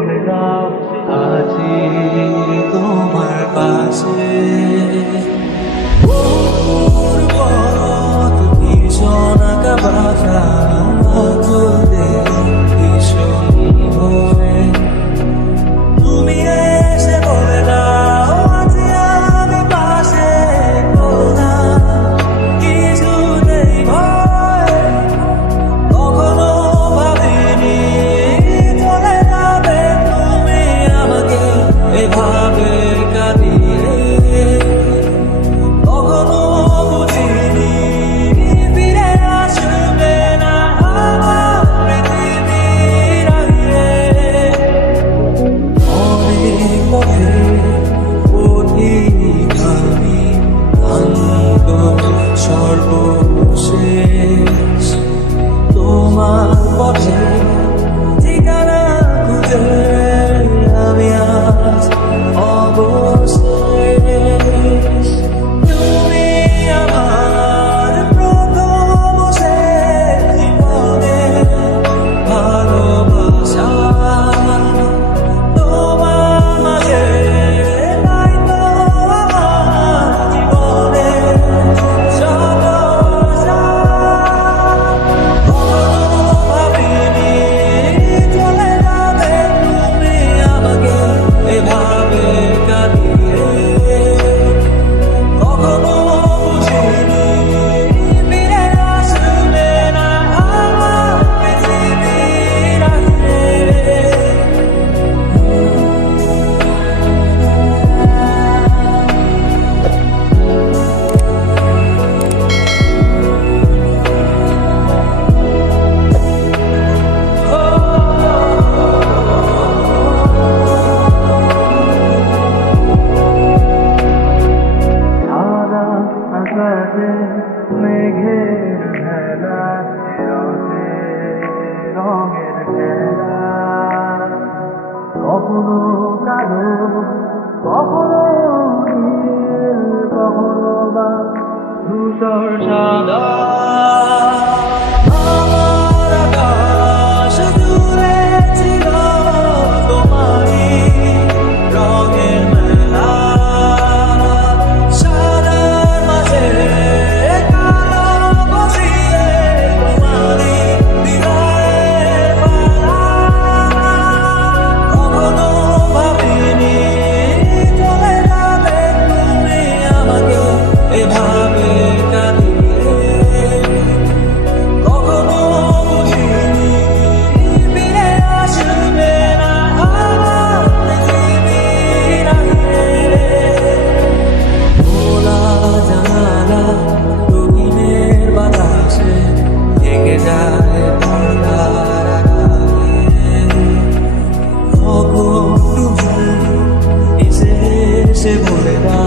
বলে দাও আছি তোমার পাশে। ভীষণ আঁকা বাঁকা ভীষণ ভরে তুমি এসে বলে দাও আছি আমি পাশে। কোনা কিছুতেই ভয় কখনো ভাবিনি চলে যাবে তুমি আমাকে এভাবে কাঁদিয়ে। কখনো বুঝিনি ফিরে আসবে না আমার পৃথিবীর আগে। অনেক পথে পথিক আমি ক্লান্ত সর্বশেষ তোমার পথে ঠিকানা খুঁজে আমি আজ অবশেষ। তুমি আমার প্রথম শেষ জীবনের ভালোবাসা। তোমার মাঝে নাই তো আমার জীবনে যত আশা। কখনো ভাবিনি চলে যাবে তুমি আমাকে এভাবে কাঁদিয়ে। কখনো বুঝিনি ফিরে আসবে না আমার পৃথিবীর আগে। সাদা আকাশে মেঘের খেলা রঙে রঙের খেলা। কখনো কালো কখনো নীল কখনো বা ধূসর সাদা। আমার আকাশ জুড়ে ছিল তোমারই রঙের মেলা। সাদার মাঝে কালো বসিয়ে তোমারই হৃদয়ের পালা। কখনো ভাবিনি চলে যাবে তুমি আমাকে এভাবে কাঁদিয়ে। কখনো বুঝিনি ফিরে আসবে না আমার পৃথিবীর আগে। খোলা জানালা রঙিনের বাতাসে থেকে যায় পর্দার আড়ালে। কখন তুমি এসে বলে দাও